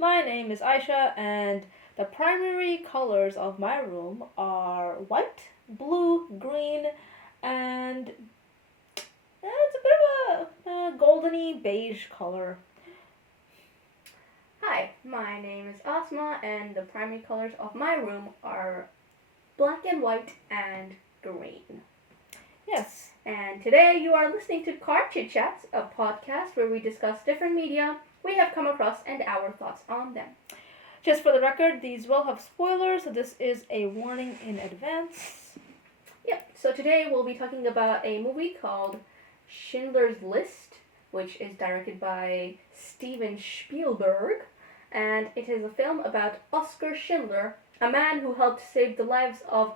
My name is Aisha, and the primary colors of my room are white, blue, green, and it's a bit of a goldeny beige color. Hi, my name is Asma, and the primary colors of my room are black and white and green. Yes. And today you are listening to Car Chit Chats, a podcast where we discuss different media we have come across and our thoughts on them. Just for the record, these will have spoilers, so this is a warning in advance. Yep, so today we'll be talking about a movie called Schindler's List, which is directed by Steven Spielberg, and it is a film about Oskar Schindler, a man who helped save the lives of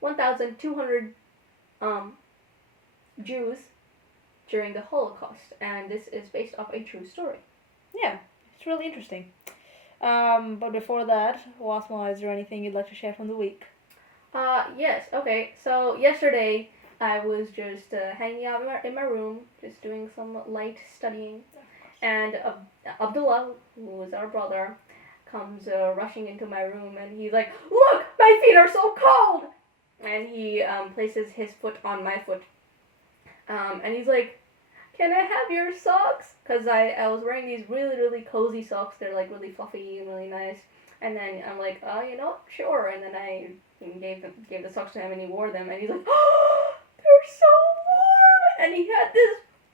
1,200 Jews during the Holocaust, and this is based off a true story. Yeah, it's really interesting. But before that, Wasma, is there anything you'd like to share from the week? Yes, okay, so yesterday I was just hanging out in my room, just doing some light studying, and Abdullah, who is our brother, comes rushing into my room, and he's like, "Look, my feet are so cold!" And he places his foot on my foot, and he's like, "Can I have your socks?" Because I was wearing these really, really cozy socks. They're like really fluffy and really nice. And then I'm like, sure. And then I gave the socks to him, and he wore them, and he's like, "Oh, they're so warm!" And he had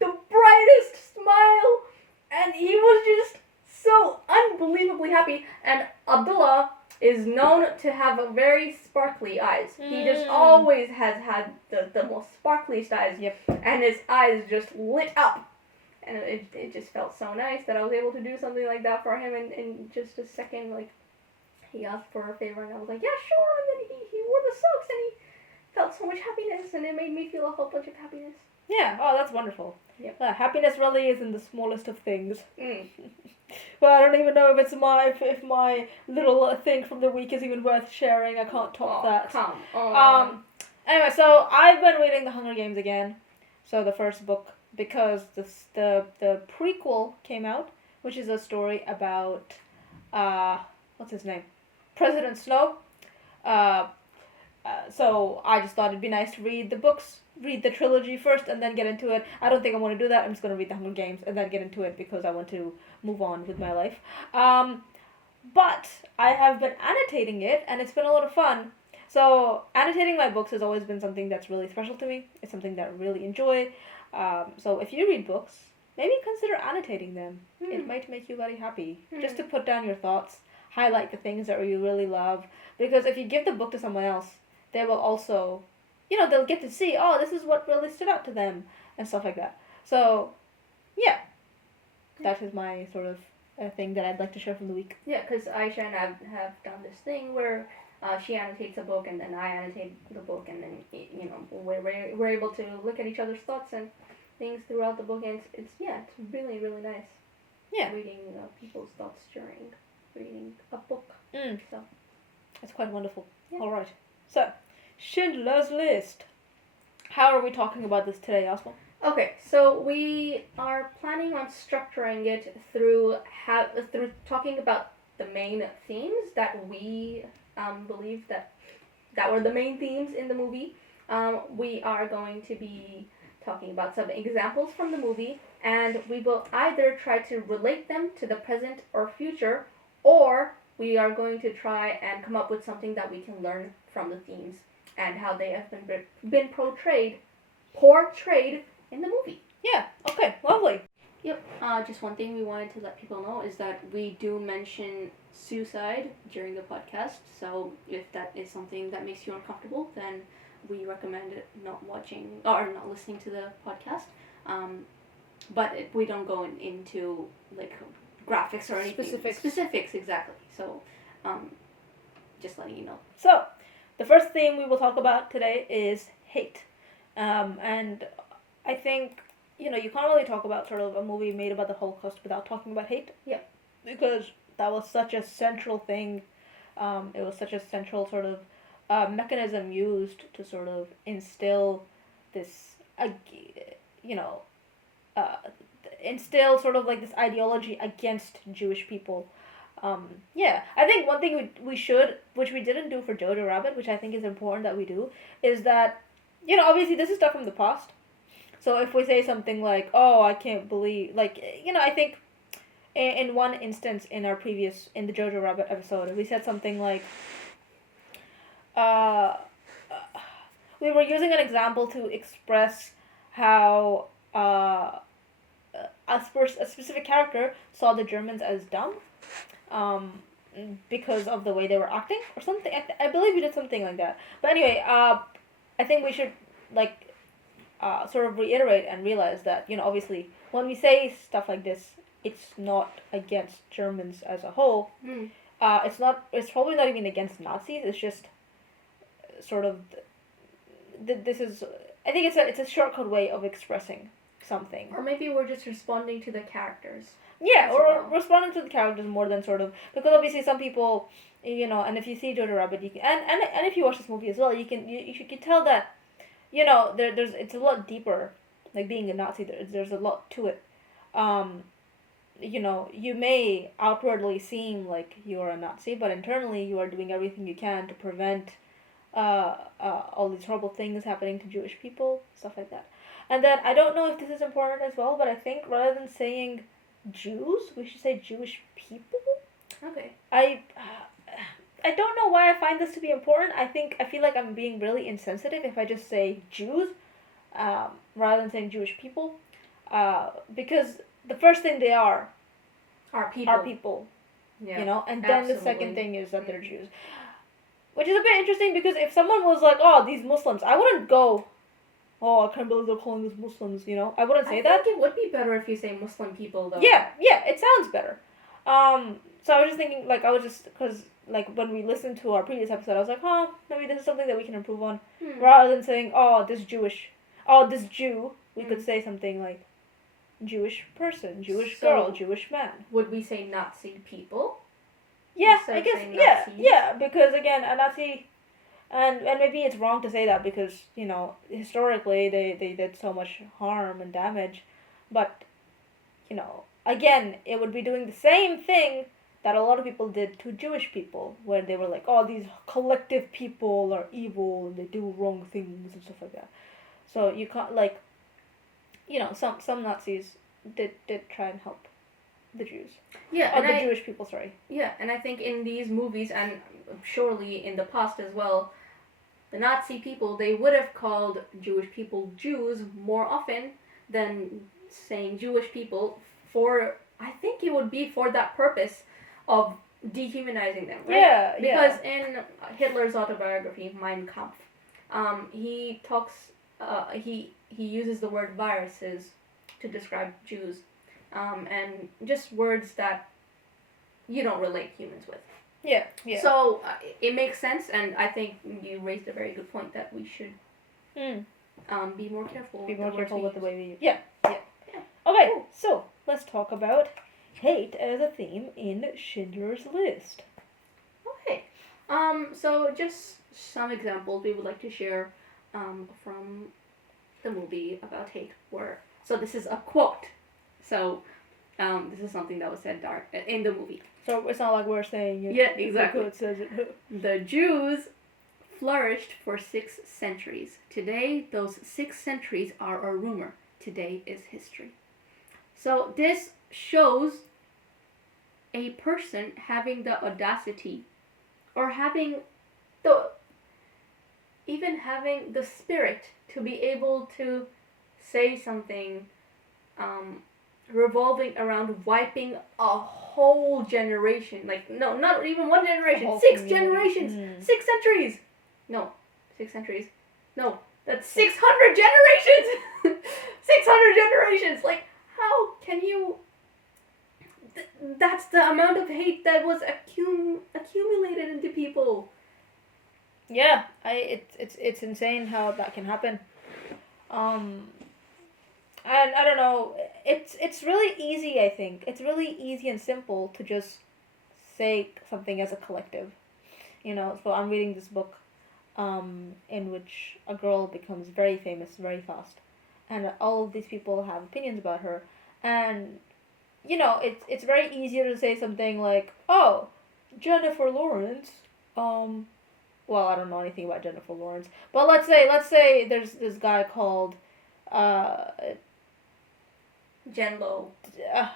the brightest smile, and he was just so unbelievably happy. And Abdullah is known to have very sparkly eyes. He just always has had the most sparkliest eyes. Yep. And his eyes just lit up. And it just felt so nice that I was able to do something like that for him in just a second. Like, he asked for a favor, and I was like, yeah, sure. And then he wore the socks, and he felt so much happiness, and it made me feel a whole bunch of happiness. Yeah, oh, that's wonderful. Yep. Happiness really is in the smallest of things. Mm. Well, I don't even know if if my little thing from the week is even worth sharing. I can't top that. Come on. Anyway, so I've been reading The Hunger Games again. So the first book, because the prequel came out, which is a story about what's his name? President Snow. So I just thought it'd be nice to read the books, read the trilogy first, and then get into it. I don't think I want to do that. I'm just going to read The Hunger Games and then get into it because I want to move on with my life. But I have been annotating it, and it's been a lot of fun. So annotating my books has always been something that's really special to me. It's something that I really enjoy. So if you read books, maybe consider annotating them. It might make you very happy. Just to put down your thoughts, highlight the things that you really love. Because if you give the book to someone else, they will also, they'll get to see, oh, this is what really stood out to them, and stuff like that. So, yeah. That is my sort of thing that I'd like to share from the week. Yeah, because Aisha and I have done this thing where she annotates a book, and then I annotate the book, and then, we're able to look at each other's thoughts and things throughout the book, and it's really, really nice. Yeah. Reading people's thoughts during reading a book. So. It's quite wonderful. Yeah. All right. So, Schindler's List. How are we talking about this today, Oswald? Okay, so we are planning on structuring it through talking about the main themes that we believe that were the main themes in the movie. We are going to be talking about some examples from the movie, and we will either try to relate them to the present or future, or we are going to try and come up with something that we can learn from the themes and how they have been portrayed in the movie. Yeah, okay, lovely. Yep, just one thing we wanted to let people know is that we do mention suicide during the podcast, so if that is something that makes you uncomfortable, then we recommend not watching or not listening to the podcast. But we don't go into like graphics or anything. Specifics, exactly. So, just letting you know. So, the first theme we will talk about today is hate. And I think, you can't really talk about sort of a movie made about the Holocaust without talking about hate. Yep. Because that was such a central thing. It was such a central sort of mechanism used to sort of instill this, instill sort of like this ideology against Jewish people. Yeah, I think one thing we should, which we didn't do for Jojo Rabbit, which I think is important that we do, is that, obviously this is stuff from the past. So if we say something like, "Oh, I can't believe," like, I think in one instance in the Jojo Rabbit episode, we said something like, uh, we were using an example to express how a specific character saw the Germans as dumb, um, because of the way they were acting or something. I believe we did something like that. But anyway, I think we should like sort of reiterate and realize that obviously when we say stuff like this, it's not against Germans as a whole. Mm. It's not. It's probably not even against Nazis. It's just sort of. This is. I think it's a shortcut way of expressing something. Or maybe we're just responding to the characters. Yeah, or well. responding to the characters more than sort of, because obviously some people, and if you see Jojo Rabbit, you can, and if you watch this movie as well, you can tell that, there's it's a lot deeper, like being a Nazi. There's a lot to it. You may outwardly seem like you're a Nazi, but internally you are doing everything you can to prevent all these horrible things happening to Jewish people, stuff like that. And then I don't know if this is important as well, but I think rather than saying Jews, we should say Jewish people. Okay. I don't know why I find this to be important. I feel like I'm being really insensitive if I just say Jews, rather than saying Jewish people, because the first thing they are people. Yeah. And then absolutely. the second thing is that they're Jews, which is a bit interesting because if someone was like, "Oh, these Muslims," I wouldn't go, "Oh, I can't believe they're calling us Muslims," I wouldn't say that. I think it would be better if you say Muslim people, though. Yeah, it sounds better. So I was just thinking, like, because, like, when we listened to our previous episode, I was like, huh, maybe this is something that we can improve on. Rather than saying, oh, this Jew, we could say something like, Jewish person, Jewish girl, Jewish man. Would we say Nazi people? Yeah, I guess, yeah, because, again, a Nazi, and maybe it's wrong to say that because, historically they did so much harm and damage, but, again, it would be doing the same thing that a lot of people did to Jewish people, where they were like, oh, these collective people are evil and they do wrong things and stuff like that. So you can't, like, some Nazis did try and help the Jews. Yeah, the Jewish people, sorry. Yeah, and I think in these movies, and surely in the past as well, the Nazi people, they would have called Jewish people Jews more often than saying Jewish people for, I think it would be for that purpose of dehumanizing them, right? Yeah, because in Hitler's autobiography, Mein Kampf, he talks, he uses the word viruses to describe Jews, and just words that you don't relate humans with. Yeah. So it makes sense, and I think you raised a very good point that we should be more careful. Be more careful with the way we use. Yeah. Okay, so let's talk about hate as a theme in Schindler's List. Okay. So just some examples we would like to share from the movie about hate. So this is a quote. So this is something that was said in the movie. So it's not like we're saying it. Yeah, exactly. It says it. The Jews flourished for 6 centuries. Today, those 6 centuries are a rumor. Today is history. So this shows a person having the audacity, or having the spirit to be able to say something revolving around wiping a whole generation. Like, no, not even one generation. 6 generations. 6 centuries. No, 6 centuries. No, that's 600 generations. 600 generations. Like, how can you? That's the amount of hate that was accumulated into people. Yeah, it's insane how that can happen. And I don't know, it's really easy, I think. It's really easy and simple to just say something as a collective. So I'm reading this book in which a girl becomes very famous very fast. And all of these people have opinions about her. And, it's very easier to say something like, oh, Jennifer Lawrence. Well, I don't know anything about Jennifer Lawrence, but let's say there's this guy called uh, Jen-Lo. uh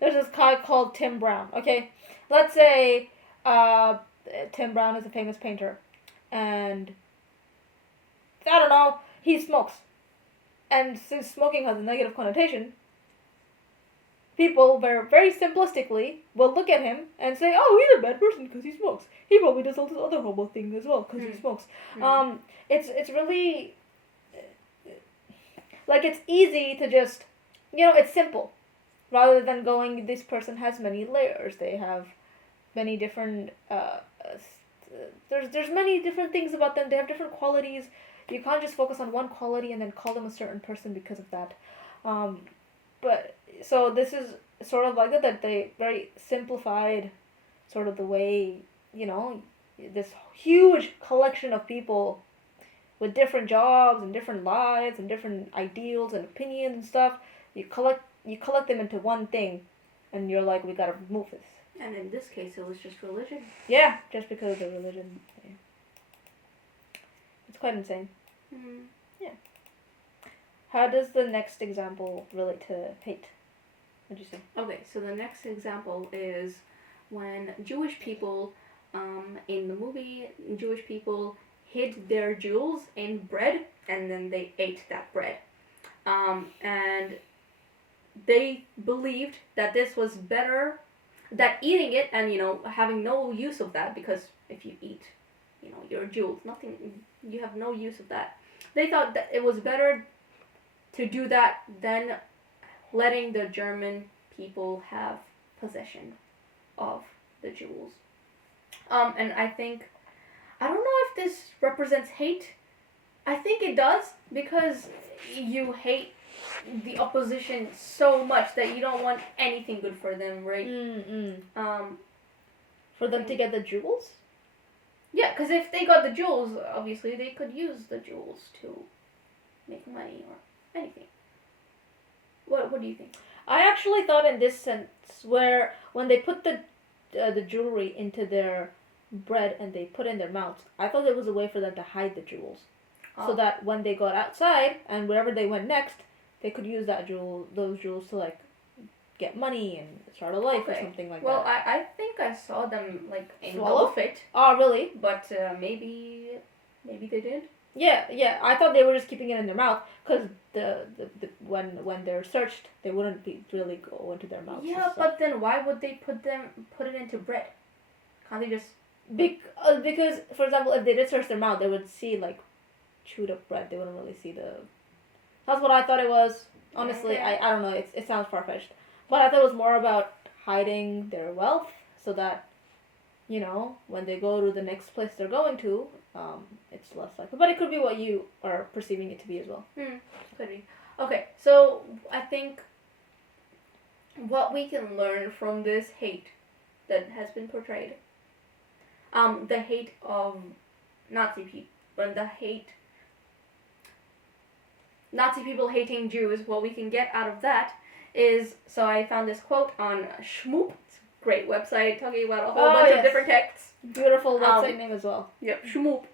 there's this guy called Tim Brown. Okay, let's say uh, Tim Brown is a famous painter, and I don't know, he smokes, and since smoking has a negative connotation, people very very simplistically will look at him and say, "Oh, he's a bad person because he smokes. He probably does all this other horrible thing as well because he smokes." Mm. It's really like it's easy to just, it's simple, rather than going. This person has many layers. They have many different. There's many different things about them. They have different qualities. You can't just focus on one quality and then call them a certain person because of that. Um, but so this is sort of like that they very simplified sort of the way, this huge collection of people with different jobs and different lives and different ideals and opinions and stuff. You collect them into one thing, and you're like, we gotta remove this. And in this case, it was just religion. Yeah, just because of the religion. Yeah. It's quite insane. Mm. How does the next example relate to hate? What'd you say? Okay, so the next example is when Jewish people, in the movie, Jewish people hid their jewels in bread and then they ate that bread. And they believed that this was better, that eating it and, having no use of that, because if you eat, your jewels, nothing, you have no use of that. They thought that it was better to do that than letting the German people have possession of the jewels. And I don't know if this represents hate. I think it does, because you hate the opposition so much that you don't want anything good for them, right? For them to get the jewels? Yeah, because if they got the jewels, obviously they could use the jewels to make money or anything. What do you think? I actually thought in this sense, where when they put the jewelry into their bread and they put it in their mouths, I thought it was a way for them to hide the jewels, so that when they got outside and wherever they went next, they could use those jewels to like get money and start a life or something like well, that. I think I saw them like Swallow? engulf it, Oh, really? but maybe they did. Yeah. I thought they were just keeping it in their mouth because the when they're searched, they wouldn't really go into their mouths. Yeah, but then why would they put it into bread? Can't they just? Because, for example, if they did search their mouth, they would see like chewed up bread. They wouldn't really see the. That's what I thought it was. Honestly, Okay. I don't know. It sounds far fetched, but I thought it was more about hiding their wealth so that, when they go to the next place they're going to, it's less likely. But it could be what you are perceiving it to be as well. Could be. Okay, so I think what we can learn from this hate that has been portrayed, the hate of Nazi people, Nazi people hating Jews, what we can get out of that is, so I found this quote on Shmoop. It's a great website talking about a whole bunch of different texts. Beautiful website name as well. Yep, Shmoop.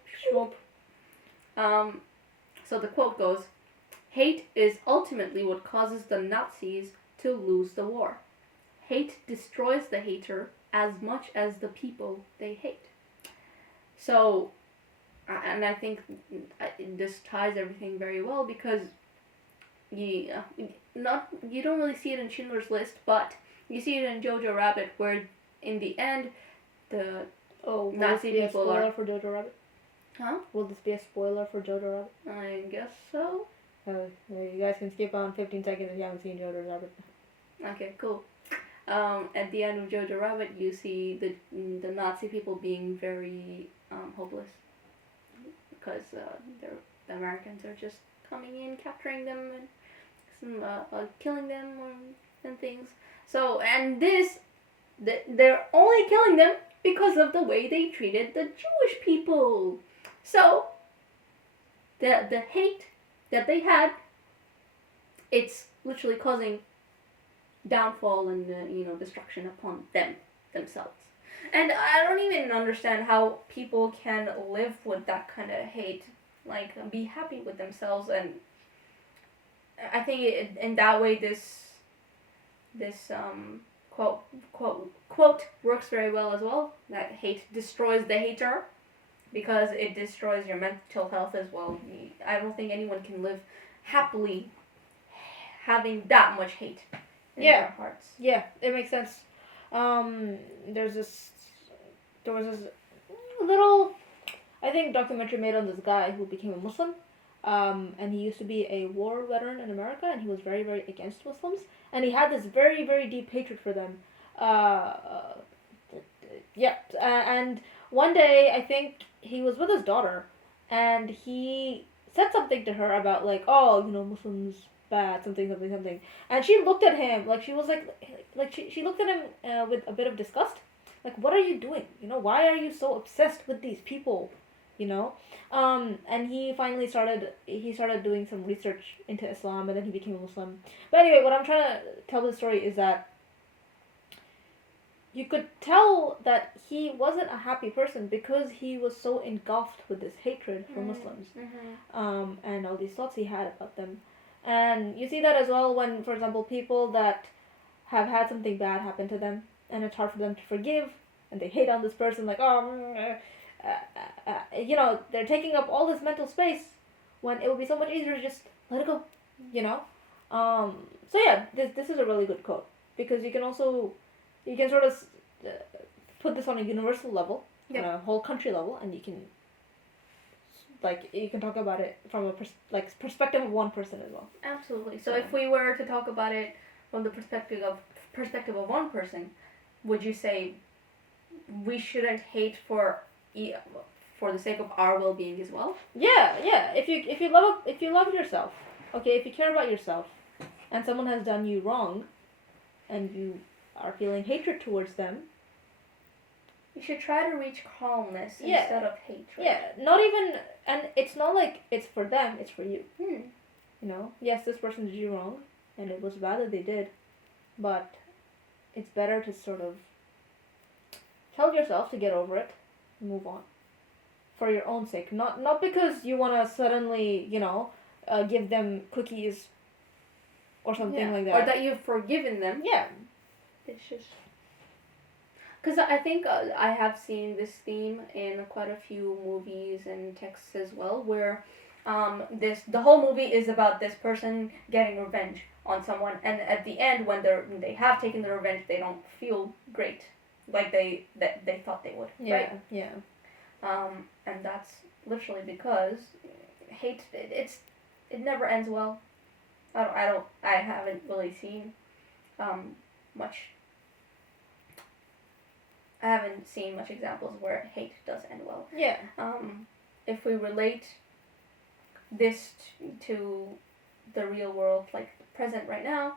So the quote goes, "Hate is ultimately what causes the Nazis to lose the war. Hate destroys the hater as much as the people they hate." So, and I think this ties everything very well, because you don't really see it in Schindler's List, but you see it in Jojo Rabbit, where in the end the Nazi people are. Will this be a spoiler for Jojo Rabbit? Huh? Will this be a spoiler for Jojo Rabbit? I guess so. You guys can skip on 15 seconds if you haven't seen Jojo Rabbit. Okay, cool. At the end of Jojo Rabbit, you see the Nazi people being very hopeless, because the Americans are just coming in, capturing them, and killing them and things. So, and they're only killing them because of the way they treated the Jewish people. So, the hate that they had, it's literally causing downfall and destruction upon themselves. And I don't even understand how people can live with that kind of hate, like be happy with themselves. And I think in that way this quote works very well as well. That hate destroys the hater, because it destroys your mental health as well. I don't think anyone can live happily having that much hate in their hearts. Yeah, it makes sense. There was this little, I think, documentary made on this guy who became a Muslim. And he used to be a war veteran in America, and he was very, very against Muslims, and he had this very, very deep hatred for them. Yeah, and one day I think he was with his daughter, and he said something to her about like, oh, Muslims bad, something, something, something, and she looked at him like she was like she looked at him with a bit of disgust, like, what are you doing? Why are you so obsessed with these people? And he finally started doing some research into Islam, and then he became a Muslim. But anyway, what I'm trying to tell the story is that you could tell that he wasn't a happy person because he was so engulfed with this hatred for Muslims, and all these thoughts he had about them. And you see that as well when, for example, people that have had something bad happen to them, and it's hard for them to forgive, and they hate on this person, like, oh, they're taking up all this mental space when it would be so much easier to just let it go, So yeah, this is a really good quote, because you can sort of put this on a universal level, on a whole country level, and you can talk about it from a perspective of one person as well. Absolutely. So if we were to talk about it from the perspective of one person, would you say we shouldn't hate for the sake of our well-being as well? Yeah. If you love yourself, okay, if you care about yourself, and someone has done you wrong, and you are feeling hatred towards them, you should try to reach calmness instead of hatred. Yeah, not even, and it's not like it's for them, it's for you. Yes, this person did you wrong, and it was bad that they did, but it's better to sort of tell yourself to get over it, move on, for your own sake, not because you want to suddenly, give them cookies or something like that, or that you've forgiven them. Yeah. It's just because I think I have seen this theme in quite a few movies and texts as well, where the whole movie is about this person getting revenge on someone, and at the end, when they have taken the revenge, they don't feel great like they thought they would. Yeah. Right? Yeah. And that's literally because hate it never ends well. I haven't really seen much. I haven't seen much examples where hate does end well. Yeah. If we relate this to the real world, like present right now,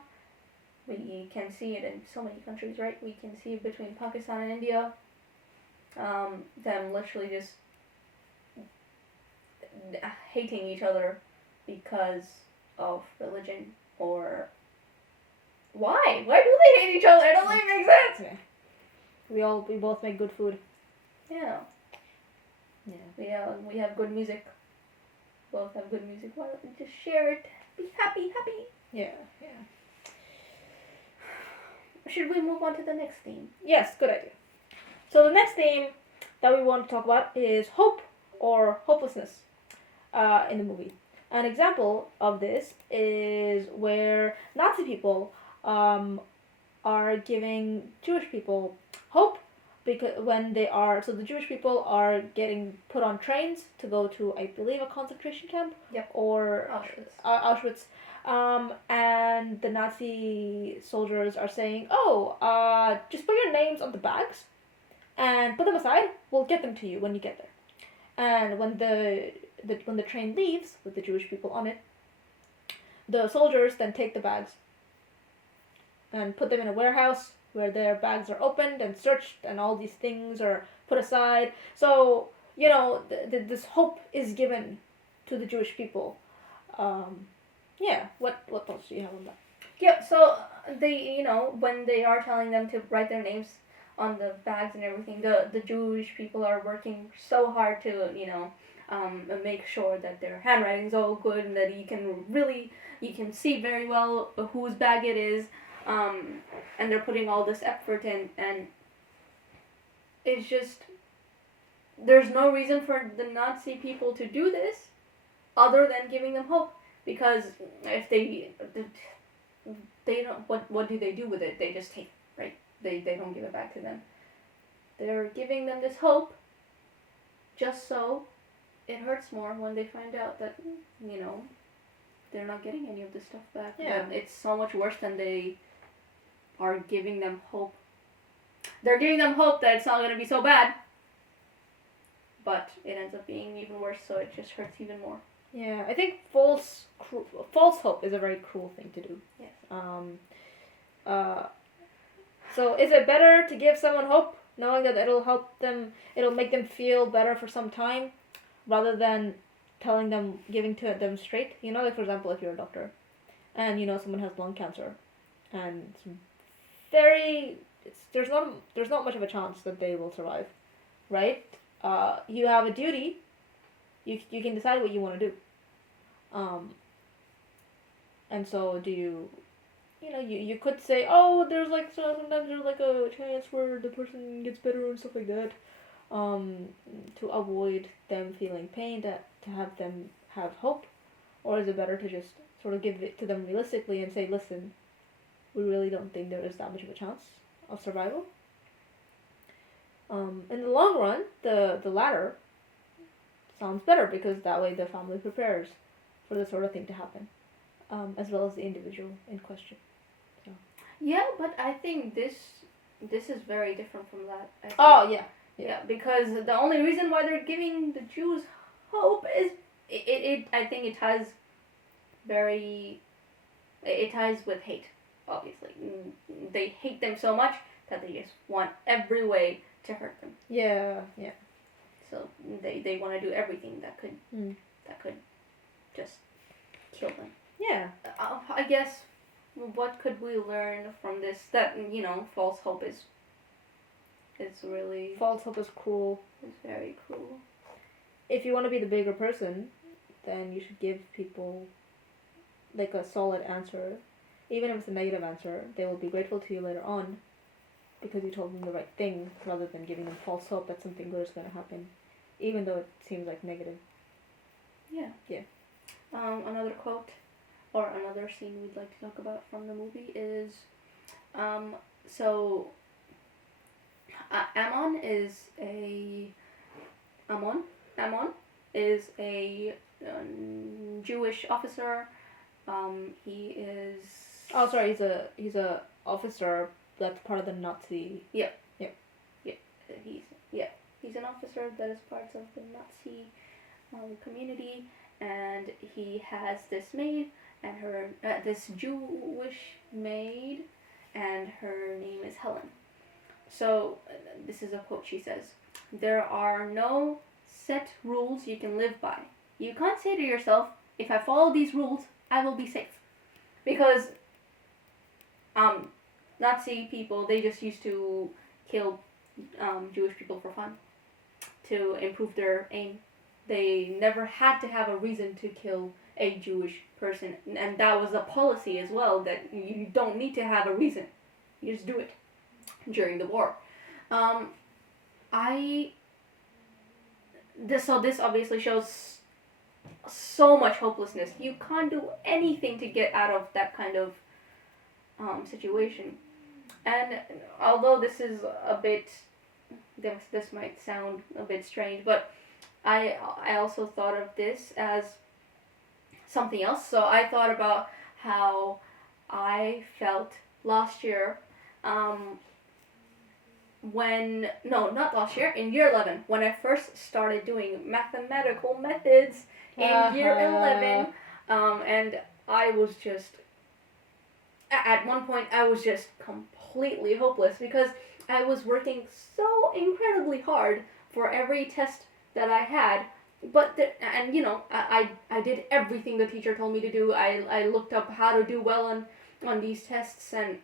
we can see it in so many countries, right? We can see it between Pakistan and India. Them literally just hating each other because of religion, or why? Why do they hate each other? It doesn't even make sense. Yeah. We both make good food. Yeah. Yeah. We have good music. Both have good music. Why don't we just share it? Be happy. Yeah. Should we move on to the next theme? Yes, good idea. So the next theme that we want to talk about is hope or hopelessness in the movie. An example of this is where Nazi people are giving Jewish people hope, because the Jewish people are getting put on trains to go to, I believe, a concentration camp. Yep. Or Auschwitz. And the Nazi soldiers are saying, just put your names on the bags and put them aside. We'll get them to you when you get there. And when the train leaves with the Jewish people on it, the soldiers then take the bags and put them in a warehouse where their bags are opened and searched, and all these things are put aside. So, this hope is given to the Jewish people. What thoughts do you have on that? Yep. So they, when they are telling them to write their names on the bags and everything, the Jewish people are working so hard to, make sure that their handwriting is all good and that you can see very well whose bag it is, and they're putting all this effort in, and it's just there's no reason for the Nazi people to do this other than giving them hope, because if they don't, what do they do with it? They just take it, right? They don't give it back to them. They're giving them this hope just so it hurts more when they find out that, they're not getting any of this stuff back. Yeah. And it's so much worse than they are giving them hope. They're giving them hope that it's not going to be so bad, but it ends up being even worse, so it just hurts even more. Yeah, I think false hope is a very cruel thing to do. Yes. So is it better to give someone hope, knowing that it'll make them feel better for some time, rather than giving to them straight? Like, for example, if you're a doctor, and someone has lung cancer, and there's not much of a chance that they will survive, right? You have a duty. You can decide what you want to do. And so do you. You could say, oh, sometimes there's like a chance where the person gets better and stuff like that, to avoid them feeling pain, to have them have hope, or is it better to just sort of give it to them realistically and say, listen, we really don't think there is that much of a chance of survival. In the long run, the latter sounds better, because that way the family prepares for this sort of thing to happen, as well as the individual in question. So. Yeah, but I think this is very different from that. Oh yeah. Yeah, because the only reason why they're giving the Jews hope is it I think it ties with hate, obviously. They hate them so much that they just want every way to hurt them. Yeah. So they want to do everything that could just kill them. Yeah. I guess, what could we learn from this? That, false hope is really... False hope is cruel. It's very cruel. If you want to be the bigger person, then you should give people like a solid answer. Even if it's a negative answer, they will be grateful to you later on, because you told them the right thing, rather than giving them false hope that something good is going to happen, even though it seems like negative. Yeah. Another quote, or another scene we'd like to talk about from the movie is, Ammon is a Jewish officer. He is... Oh, sorry, he's a officer that's part of the Nazi... He's an officer that is part of the Nazi community, and he has this maid, and this Jewish maid, and her name is Helen. So, this is a quote she says, "There are no set rules you can live by. You can't say to yourself, if I follow these rules, I will be safe." Because Nazi people, they just used to kill Jewish people for fun, to improve their aim. They never had to have a reason to kill a Jewish person, and that was a policy as well, that you don't need to have a reason. You just do it during the war. This obviously shows so much hopelessness. You can't do anything to get out of that kind of situation. And although this might sound a bit strange, but I also thought of this as something else. So I thought about how I felt last year, in year 11, when I first started doing mathematical methods in year 11, and I was just, at one point, I was just completely hopeless, because I was working so incredibly hard for every test that I had, but I did everything the teacher told me to do. I looked up how to do well on these tests, and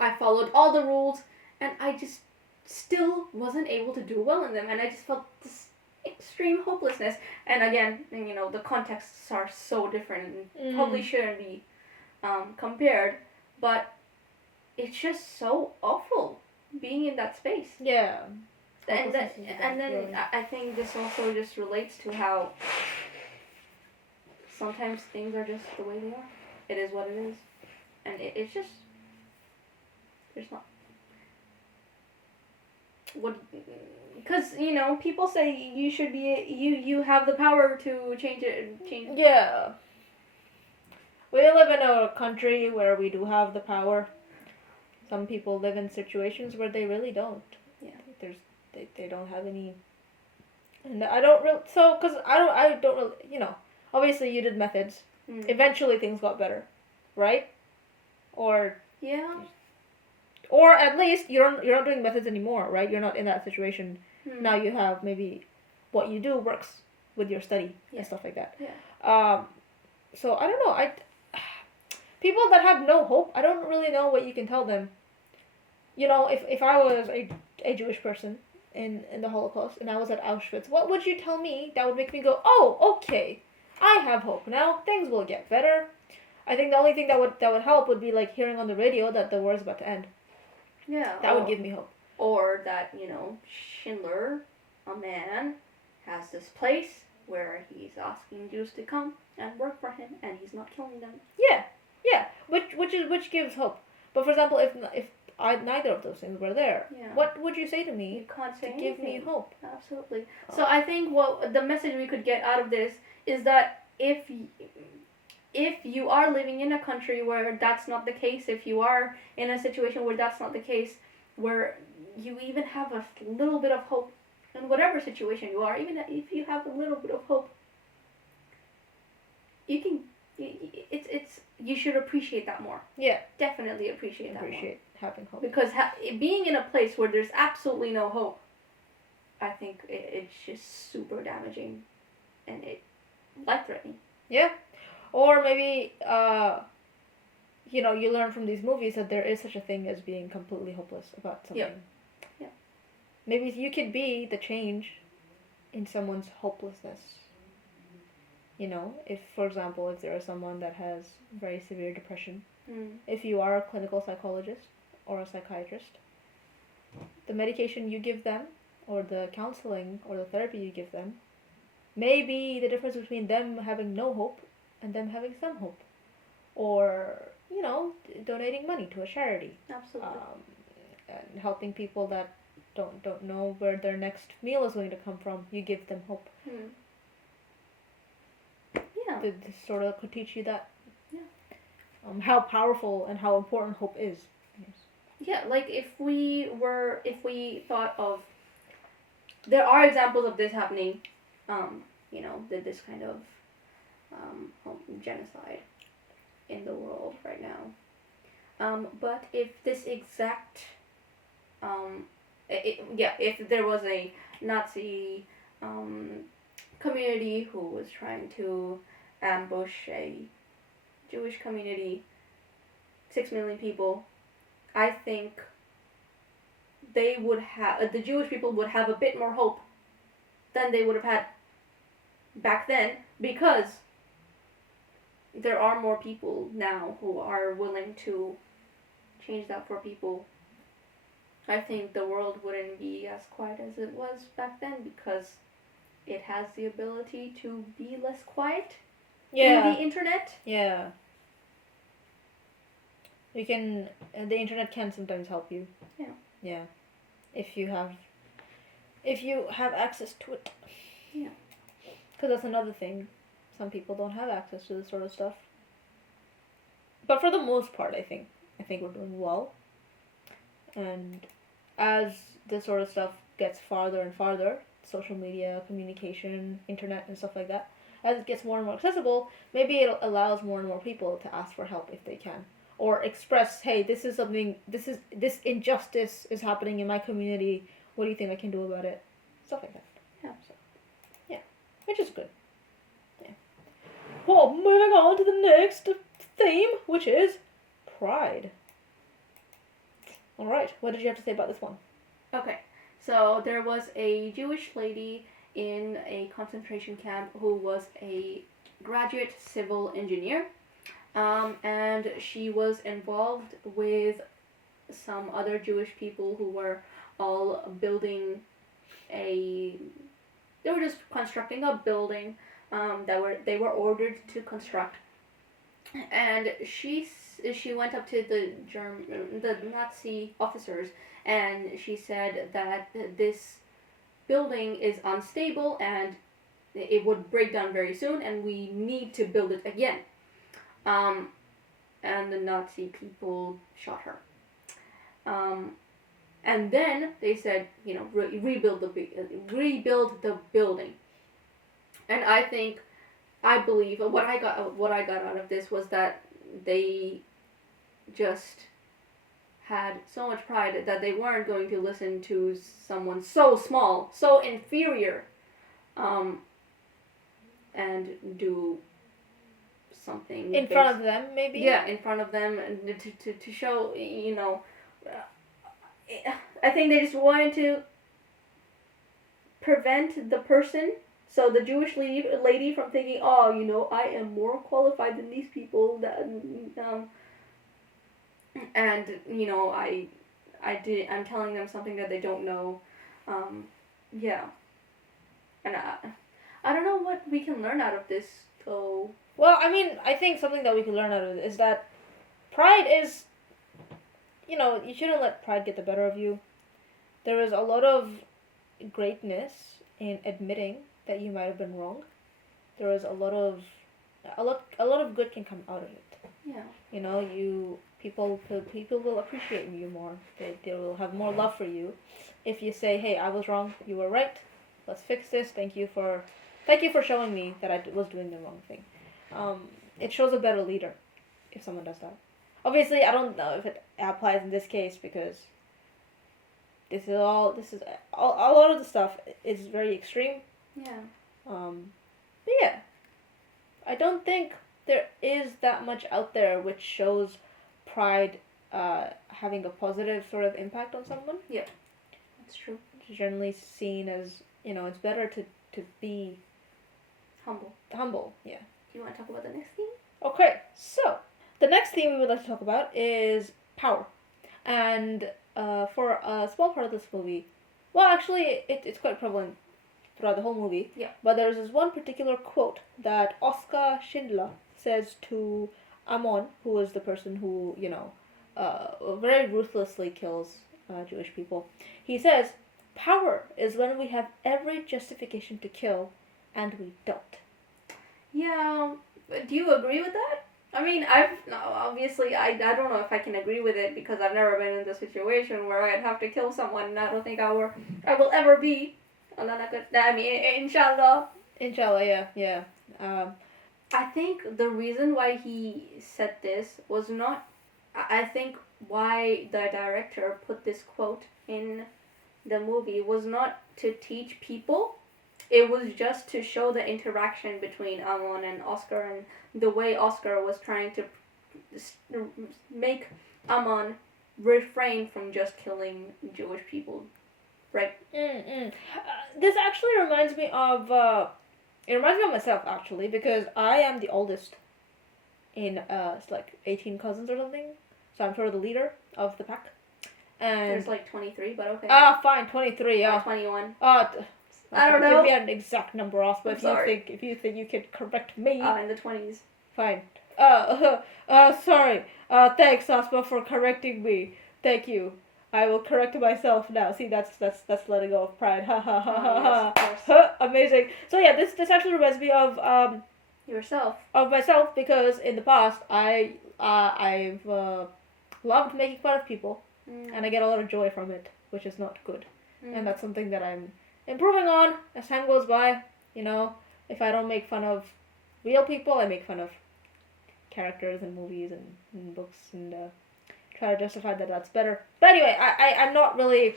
I followed all the rules, and I just still wasn't able to do well in them, and I just felt this extreme hopelessness. And again, the contexts are so different and probably shouldn't be compared, but it's just so awful being in that space. Yeah. And then I think this also just relates to how sometimes things are just the way they are. It is what it is, and it's just there's not what, because people say you should be you have the power to change it. Yeah. We live in a country where we do have the power. Some people live in situations where they really don't. Yeah. They don't have any. And I don't really, so, because I don't really, obviously you did methods. Eventually things got better, right? Or at least you're not doing methods anymore, right? You're not in that situation. Now you have maybe what you do works with your study and stuff like that. Yeah. So I don't know. People that have no hope, I don't really know what you can tell them. If I was a Jewish person in the Holocaust and I was at Auschwitz, what would you tell me that would make me go, oh, okay, I have hope now, things will get better? I think the only thing that would help would be like hearing on the radio that the war is about to end. Yeah. That would give me hope. Or that, Schindler, a man, has this place where he's asking Jews to come and work for him, and he's not killing them. Yeah, which gives hope. But for example, if neither of those things were there, what would you say to me? You can't say to give me hope. Absolutely. So I think what the message we could get out of this is that if you are living in a country where that's not the case, if you are in a situation where that's not the case, where you even have a little bit of hope in whatever situation you are, even if you have a little bit of hope, you should appreciate that more. Yeah. Definitely appreciate that more. Appreciate having hope. Because being in a place where there's absolutely no hope, I think it's just super damaging and life-threatening. Yeah. Or maybe, you learn from these movies that there is such a thing as being completely hopeless about something. Yeah. Maybe you could be the change in someone's hopelessness. If, for example, if there is someone that has very severe depression, if you are a clinical psychologist or a psychiatrist, the medication you give them, or the counseling or the therapy you give them, may be the difference between them having no hope and them having some hope. Or, donating money to a charity. Absolutely. And helping people that don't know where their next meal is going to come from. You give them hope. Yeah. This sort of could teach you that. Yeah. How powerful and how important hope is. Yes. Yeah, like if we thought of, there are examples of this happening, this kind of genocide in the world right now. But if this exact, if there was a Nazi community who was trying to ambush a Jewish community, 6 million people, I think the Jewish people would have a bit more hope than they would have had back then, because there are more people now who are willing to change that for people. I think the world wouldn't be as quiet as it was back then, because it has the ability to be less quiet through the internet. Yeah. The internet can sometimes help you. Yeah. Yeah. If you have access to it. Yeah. Because that's another thing. Some people don't have access to this sort of stuff. But for the most part, I think we're doing well. And as this sort of stuff gets farther and farther, social media, communication, internet, and stuff like that, as it gets more and more accessible, maybe it allows more and more people to ask for help if they can. Or express, hey, this injustice is happening in my community. What do you think I can do about it? Stuff like that. Yeah. So, yeah, which is good. Yeah. Well, moving on to the next theme, which is Pride. All right. What did you have to say about this one? Okay, so there was a Jewish lady in a concentration camp who was a graduate civil engineer, and she was involved with some other Jewish people who were all building a. They were just constructing a building they were ordered to construct, and she went up to the Nazi officers, and she said that this building is unstable and it would break down very soon, and we need to build it again. And the Nazi people shot her. And then they said, rebuild the building. And I believe what I got out of this was that they just had so much pride that they weren't going to listen to someone so small, so inferior, and do something in front of them, maybe. Yeah, in front of them, and to show, I think they just wanted to prevent the person, so the Jewish lady, from thinking, oh, I am more qualified than these people, and I'm telling them something that they don't know, yeah, and I don't know what we can learn out of this, though. Well, I mean, I think something that we can learn out of it is that pride is, you shouldn't let pride get the better of you. There is a lot of greatness in admitting that you might have been wrong. There is a lot of good can come out of it. Yeah. People will appreciate you more. They will have more love for you if you say, "Hey, I was wrong. You were right. Let's fix this. Thank you for showing me that I was doing the wrong thing." It shows a better leader if someone does that. Obviously, I don't know if it applies in this case because this is a lot of the stuff is very extreme. Yeah. But yeah, I don't think there is that much out there which shows pride having a positive sort of impact on someone. Yeah, that's true. It's generally seen as, it's better to be humble, yeah. Do you want to talk about the next theme? Okay, so the next theme we would like to talk about is power. And for a small part of this movie, well, actually, it's quite prevalent throughout the whole movie. Yeah. But there's this one particular quote that Oskar Schindler says to Amon, who is the person who, very ruthlessly kills Jewish people. He says, "Power is when we have every justification to kill, and we don't." Yeah, do you agree with that? I mean, I don't know if I can agree with it because I've never been in the situation where I'd have to kill someone, and I don't think I will ever be. I mean, inshallah. Inshallah, yeah. I think the reason why he said this was not. I think why the director put this quote in the movie was not to teach people. It was just to show the interaction between Amon and Oskar, and the way Oskar was trying to make Amon refrain from just killing Jewish people, right? This actually reminds me of myself, actually, because I am the oldest in it's like 18 cousins or something, so I'm sort of the leader of the pack. And there's like 23, but okay. Fine, 23. Or 21. I don't know. Give me an exact number, Oscar. If you think you can correct me. In the 20s. Fine. Sorry. Thanks, Oscar, for correcting me. Thank you. I will correct myself now. See, that's letting go of pride. Ha ha ha ha ha. Amazing. So yeah, this actually reminds me of yourself. Of myself, because in the past I've loved making fun of people, and I get a lot of joy from it, which is not good. And that's something that I'm improving on as time goes by. If I don't make fun of real people, I make fun of characters in movies and books, and try to justify that that's better. But anyway, I'm not the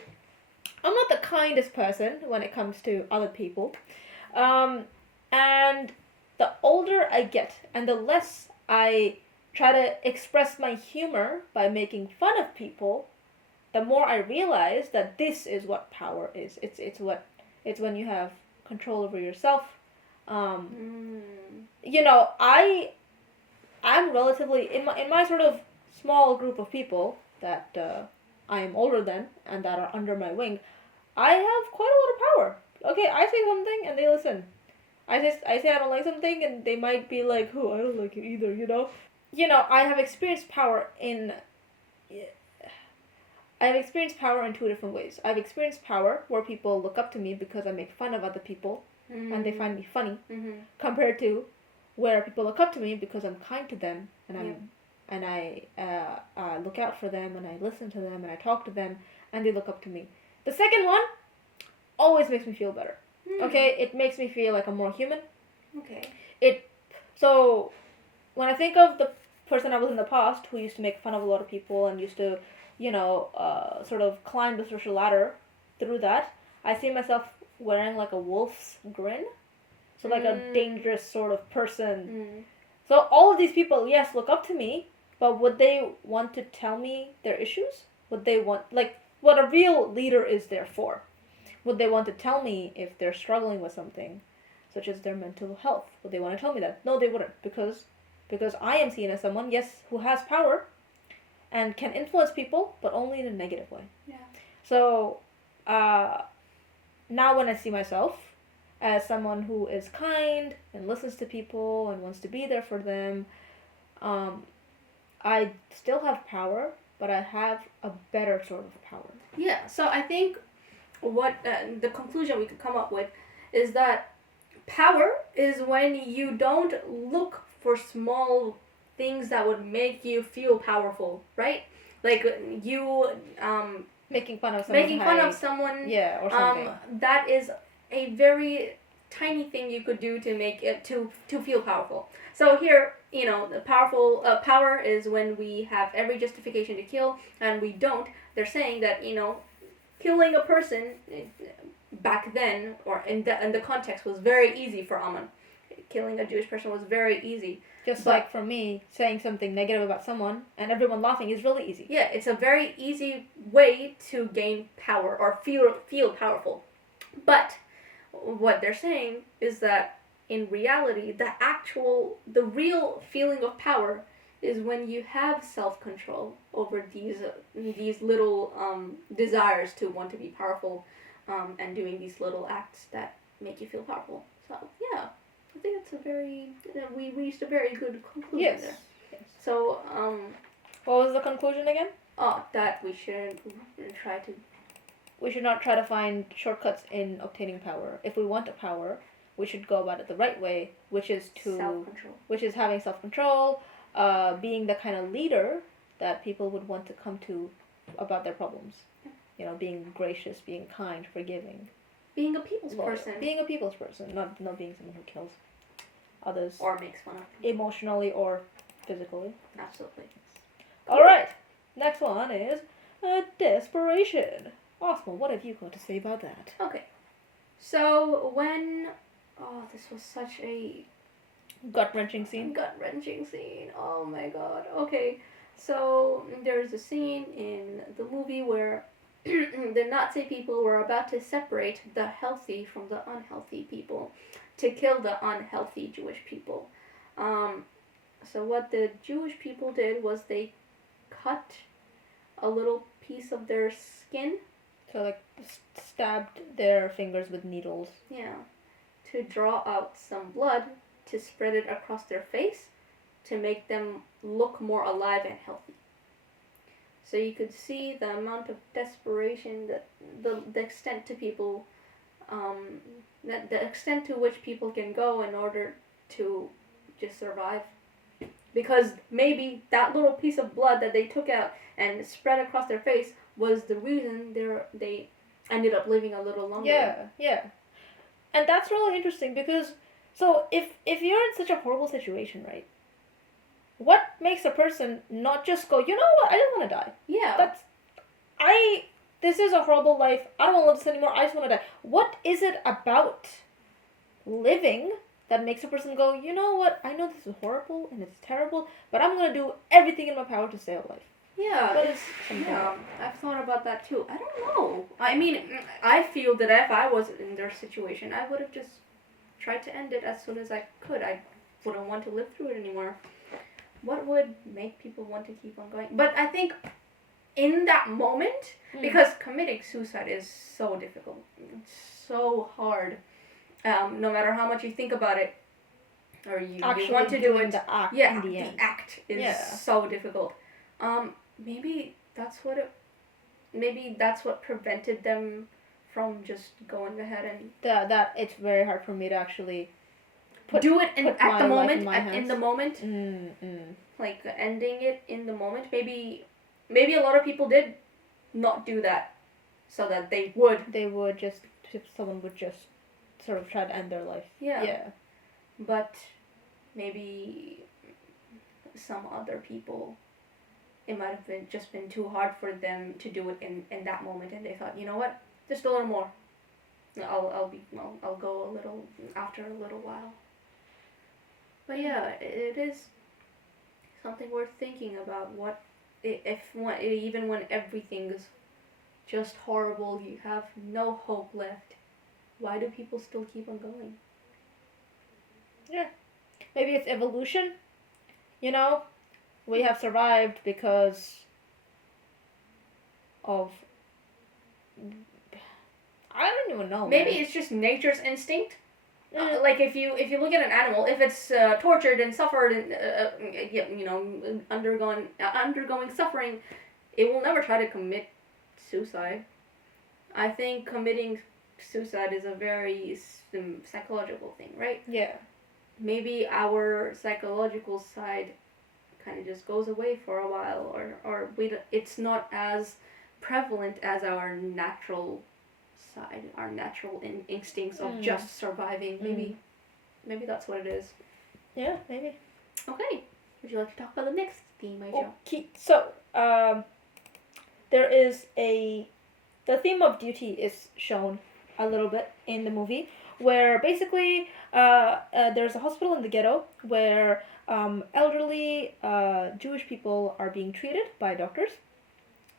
kindest person when it comes to other people. And the older I get and the less I try to express my humor by making fun of people, the more I realize that this is what power is. It's when you have control over yourself. You know, I'm relatively in my sort of small group of people that I am older than and that are under my wing. I have quite a lot of power. Okay, I say something and they listen. I say I don't like something and they might be like, "Oh, I don't like it either," you know. You know, I've experienced power in two different ways. I've experienced power where people look up to me because I make fun of other people and they find me funny, compared to where people look up to me because I'm kind to them and I look out for them and I listen to them and I talk to them and they look up to me. The second one always makes me feel better. Okay, it makes me feel like I'm more human. Okay. So when I think of the person I was in the past who used to make fun of a lot of people and used to, sort of climb the social ladder through that, I see myself wearing like a wolf's grin. So like a dangerous sort of person. So all of these people, yes, look up to me, but would they want to tell me their issues? Would they want, like, what a real leader is there for? Would they want to tell me if they're struggling with something, such as their mental health? Would they want to tell me that? No, they wouldn't, because I am seen as someone, yes, who has power and can influence people, but only in a negative way. Yeah. So now when I see myself as someone who is kind and listens to people and wants to be there for them, I still have power, but I have a better sort of power. Yeah, so I think what the conclusion we could come up with is that power is when you don't look for small things that would make you feel powerful, right? Like you making fun of someone. Yeah, or something. That is a very tiny thing you could do to make it to feel powerful. So here, the power is when we have every justification to kill and we don't. They're saying that killing a person back then or in the context was very easy for Ammon. Killing a Jewish person was very easy. Like for me, saying something negative about someone and everyone laughing is really easy. Yeah, it's a very easy way to gain power or feel powerful. But what they're saying is that in reality, the real feeling of power is when you have self-control over these little desires to want to be powerful and doing these little acts that make you feel powerful. So yeah, I think we reached a very good conclusion there. Yes. So what was the conclusion again? That we shouldn't try to. We should not try to find shortcuts in obtaining power. If we want a power, we should go about it the right way, which is having self-control, being the kind of leader that people would want to come to about their problems. Being gracious, being kind, forgiving. Being a people's person. Being a people's person, not being someone who kills others. Or makes fun of them. Emotionally or physically. Absolutely. Cool. Alright, next one is desperation. Osmo, what have you got to say about that? Okay. So this was such a gut-wrenching scene. Oh my god. Okay. So there's a scene in the movie where the Nazi people were about to separate the healthy from the unhealthy people to kill the unhealthy Jewish people. So what the Jewish people did was they cut a little piece of their skin. So like stabbed their fingers with needles. Yeah. To draw out some blood to spread it across their face to make them look more alive and healthy. So you could see the amount of desperation that the extent to people, the extent to which people can go in order to just survive. Because maybe that little piece of blood that they took out and spread across their face was the reason they ended up living a little longer. Yeah. And that's really interesting because, so if you're in such a horrible situation, right? What makes a person not just go, you know what, I just want to die. Yeah. This is a horrible life. I don't want to live this anymore. I just want to die. What is it about living that makes a person go, you know what? I know this is horrible and it's terrible, but I'm gonna do everything in my power to save life. Yeah, But it's something yeah. like I've thought about that too. I don't know. I mean, I feel that if I was in their situation, I would have just tried to end it as soon as I could. I wouldn't want to live through it anymore. What would make people want to keep on going? But I think in that moment, because committing suicide is so difficult, it's so hard. No matter how much you think about it, or you want to do it, the act yeah, in the the end. act is Yeah. so difficult. Maybe that's what prevented them from just going ahead and That it's very hard for me to actually do it put at my the life moment, in my hands. in the moment, Mm. like ending it in the moment. Maybe a lot of people did not do that, so that they would. They would just, if someone would just sort of try to end their life. Yeah. But maybe some other people, it might have been too hard for them to do it in that moment, and they thought, you know what, just a little more. I'll go a little after a little while. But yeah, it is something worth thinking about. What if even when everything's just horrible, you have no hope left, why do people still keep on going? Yeah. Maybe it's evolution. You know, we have survived because of, I don't even know. Maybe man. it's just nature's instinct. Mm. Like if you look at an animal, if it's tortured and suffered and undergoing suffering, it will never try to commit suicide. I think committing suicide is a very psychological thing, right? Yeah. Maybe our psychological side kind of just goes away for a while, or it's not as prevalent as our natural side, our natural instincts of just surviving. Maybe that's what it is. Yeah, maybe. Okay. Would you like to talk about the next theme, Aisha? Okay. So, there is the theme of duty is shown a little bit in the movie, where basically there's a hospital in the ghetto where elderly Jewish people are being treated by doctors,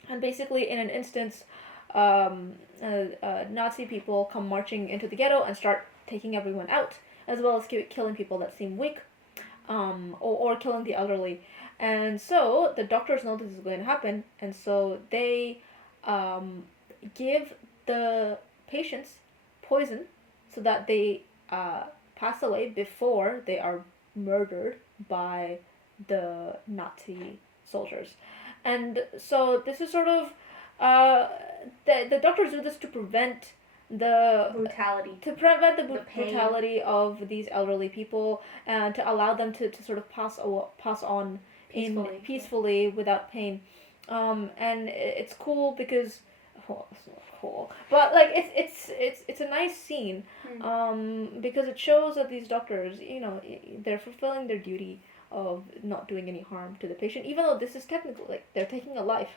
and basically in an instance, Nazi people come marching into the ghetto and start taking everyone out, as well as killing people that seem weak, or killing the elderly. And so the doctors know this is going to happen, and so they give the patients poison so that they pass away before they are murdered by the Nazi soldiers. And so this is sort of the doctors do this to prevent the brutality, brutality of these elderly people, and to allow them to sort of pass on peacefully without pain. And it's cool because, well, it's not cool, but like it's a nice scene, because it shows that these doctors, they're fulfilling their duty of not doing any harm to the patient, even though this is technically, like, they're taking a life,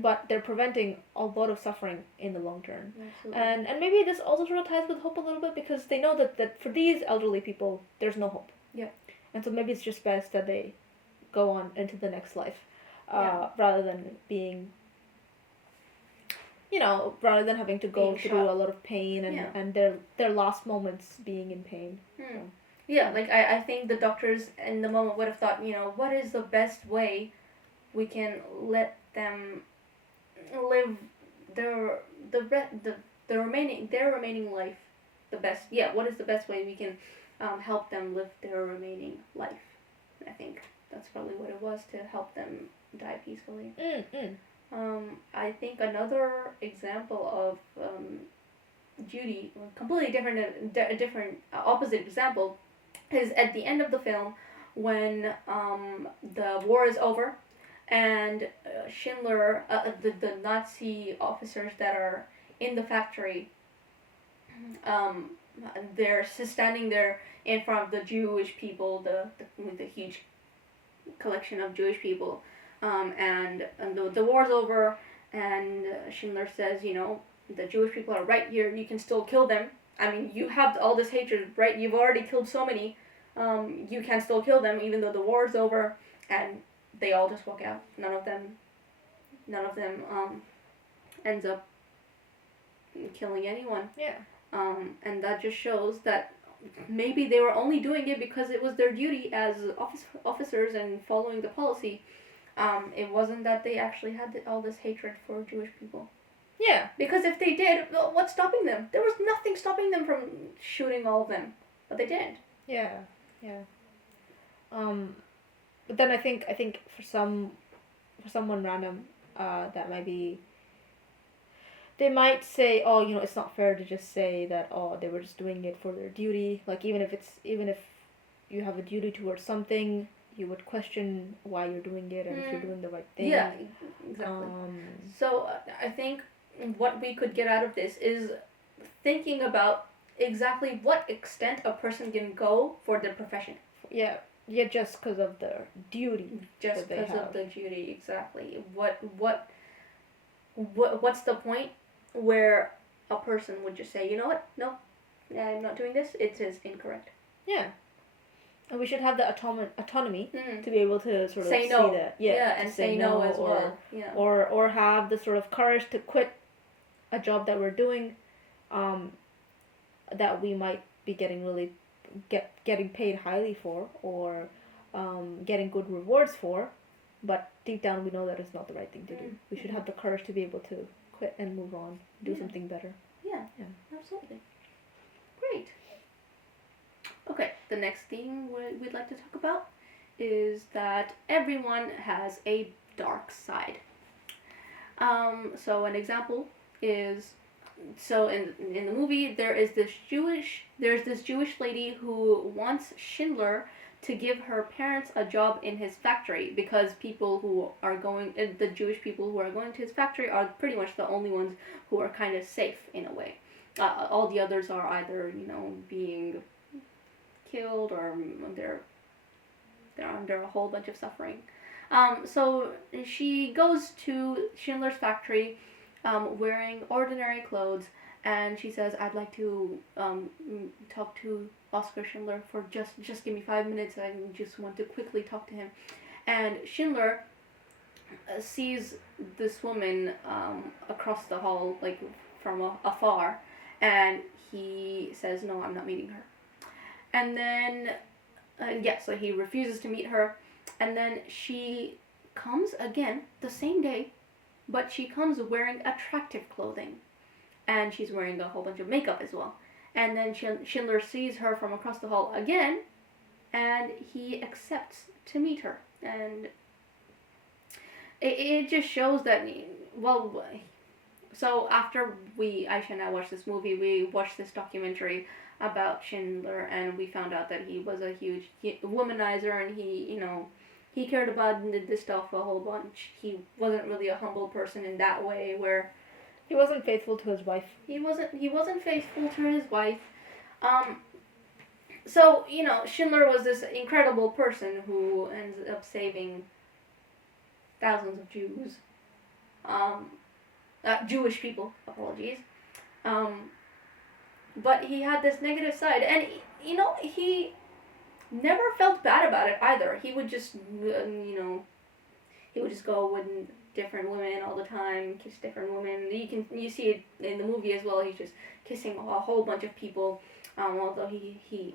but they're preventing a lot of suffering in the long term. And maybe this also sort of ties with hope a little bit, because they know that for these elderly people there's no hope. Yeah. And so maybe it's just best that they go on into the next life, rather than being, rather than having to go through a lot of pain and their last moments being in pain. So. Yeah, like I think the doctors in the moment would have thought, what is the best way we can let them live their remaining life the best. Yeah, what is the best way we can help them live their remaining life? I think that's probably what it was, to help them die peacefully. I think another example of duty, completely different opposite example, is at the end of the film when the war is over and Schindler, the Nazi officers that are in the factory, they're standing there in front of the Jewish people, the huge collection of Jewish people, and the war's over, and Schindler says, the Jewish people are right here, you can still kill them, I mean, you have all this hatred, right? You've already killed so many. You can still kill them even though the war is over, and they all just walk out. None of them ends up killing anyone. Yeah. And that just shows that maybe they were only doing it because it was their duty as officers and following the policy. It wasn't that they actually had all this hatred for Jewish people. Yeah. Because if they did, well, what's stopping them? There was nothing stopping them from shooting all of them, but they didn't. Yeah. But then I think for someone random, that might be. They might say, oh, it's not fair to just say that, oh, they were just doing it for their duty. Like even if you have a duty towards something, you would question why you're doing it and if you're doing the right thing. Yeah, exactly. So I think what we could get out of this is thinking about exactly what extent a person can go for their profession. Yeah, just because of their duty. Just because of the duty, exactly. What's the point where a person would just say, you know what, no, I'm not doing this, it is incorrect. Yeah. And we should have the autonomy to be able to sort of say no. See that. Yeah, and say no as well. Yeah. Or have the sort of courage to quit a job that we're doing, that we might be getting paid highly for, or getting good rewards for, but deep down we know that it's not the right thing to do. We should have the courage to be able to quit and move on, do something better. Yeah, absolutely. Great. Okay, the next thing we'd like to talk about is that everyone has a dark side. So an example is, so in the movie there's this Jewish lady who wants Schindler to give her parents a job in his factory, because the Jewish people who are going to his factory are pretty much the only ones who are kind of safe in a way. All the others are either being killed, or they're under a whole bunch of suffering. So she goes to Schindler's factory, wearing ordinary clothes, and she says, I'd like to talk to Oskar Schindler for just give me 5 minutes. I just want to quickly talk to him. And Schindler sees this woman across the hall, like from afar, and he says, no, I'm not meeting her. And then, so he refuses to meet her, and then she comes again the same day, but she comes wearing attractive clothing, and she's wearing a whole bunch of makeup as well. And then Schindler sees her from across the hall again, and he accepts to meet her. And it just shows that, well, so after Aisha and I watched this movie, we watched this documentary about Schindler, and we found out that he was a huge womanizer, and he cared about this stuff a whole bunch. He wasn't really a humble person in that way, where he wasn't faithful to his wife. He wasn't faithful to his wife. So Schindler was this incredible person who ends up saving thousands of Jews, Jewish people. Apologies. But he had this negative side, and he never felt bad about it either. He would just go with different women all the time, kiss different women. You see it in the movie as well. He's just kissing a whole bunch of people, although he